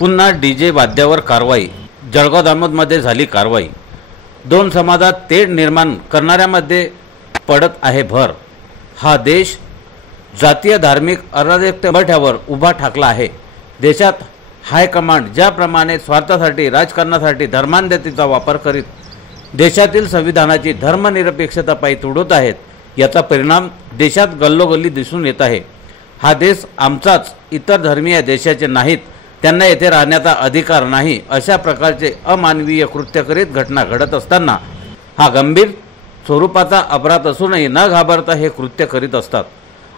पुन्हा डीजे वाद्यावर कारवाई। जळगाव दामोदमध्ये झाली कारवाई। दोन समाजात तेढ निर्माण करणाऱ्यामध्ये पडत आहे भर। हा देश जातीय धार्मिक अराजकतेवर उभा ठाकला आहे। देशात हायकमांड ज्याप्रमाणे स्वार्थासाठी राजकारणासाठी धर्मांधतेचा वापर करीत देशातील संविधानाची धर्मनिरपेक्षता पायी तुडवत आहेत, याचा परिणाम देशात गल्लोगल्ली दिसून येत आहे। हा देश आमचाच, इतर धर्मीय देशाचे नाहीत, त्यांना येथे राहण्याचा अधिकार नाही, अशा प्रकारचे अमानवीय कृत्य करीत घटना घडत असताना हा गंभीर स्वरूपाचा अपराध असूनही न घाबरता हे कृत्य करीत असतात।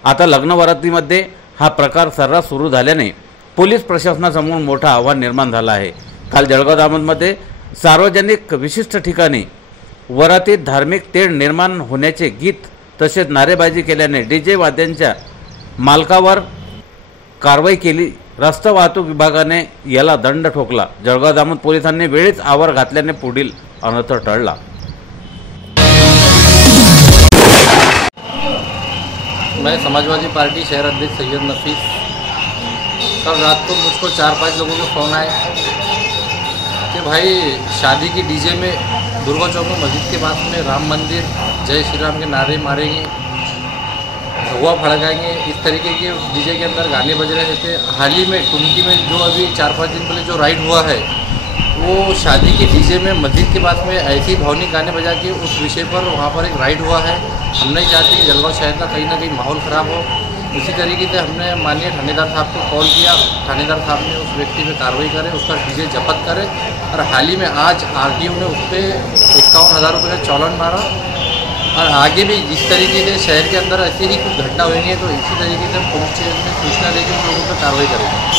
आता लग्नवरातीमध्ये हा प्रकार सर्रास सुरू झाल्याने पोलीस प्रशासनासमोर मोठा आव्हान निर्माण झाला आहे। काल जळगाव दामोदमध्ये सार्वजनिक विशिष्ट ठिकाणी वरातीत धार्मिक तेढ निर्माण होण्याचे गीत तसेच नारेबाजी केल्याने डीजे वाद्यांच्या मालकावर कारवाई केली। रस्ता वाहतूक विभागाने याला दंड ठोकला। जळगाव दामोद पोलिसांनी वेळीच आवर घातल्याने पुढील अनर्थ टळला। मैं समाजवादी पार्टी शहर अध्यक्ष सैयद नफीस। कल रात को मुझको 4-5 लोगों के फ़ोन आए कि भाई शादी की डीजे में दुर्गा चौक में मस्जिद के पास में राम मंदिर जय श्री राम के नारे मारेंगे, भगवा फड़काएंगे, इस तरीके के डीजे के अंदर गाने बज रहे थे। हाल ही में टुमकी में जो अभी 4-5 दिन पहले जो राइड हुआ है, वो शादी के डीजे में मस्जिद के पास में ऐसी भावनिक गाने बजा के उस विषय पर वहाँ पर एक राइड हुआ है। हम नहीं चाहते कि जलगांव शहर का कहीं ना कहीं माहौल ख़राब हो। इसी तरीके से हमने माननीय थानेदार साहब को कॉल किया। थानेदार साहब ने उस व्यक्ति पे कार्रवाई करे, उसका डीजे जब्त करे और हाल ही में आज आरटीओ ने उस पर 51,000 रुपये का चालान मारा। और आगे भी जिस तरीके से शहर के अंदर ऐसी ही कुछ घटना होंगी तो इसी तरीके से पुलिस स्टेशन में सूचना देकर उन लोगों पर कार्रवाई करेंगे।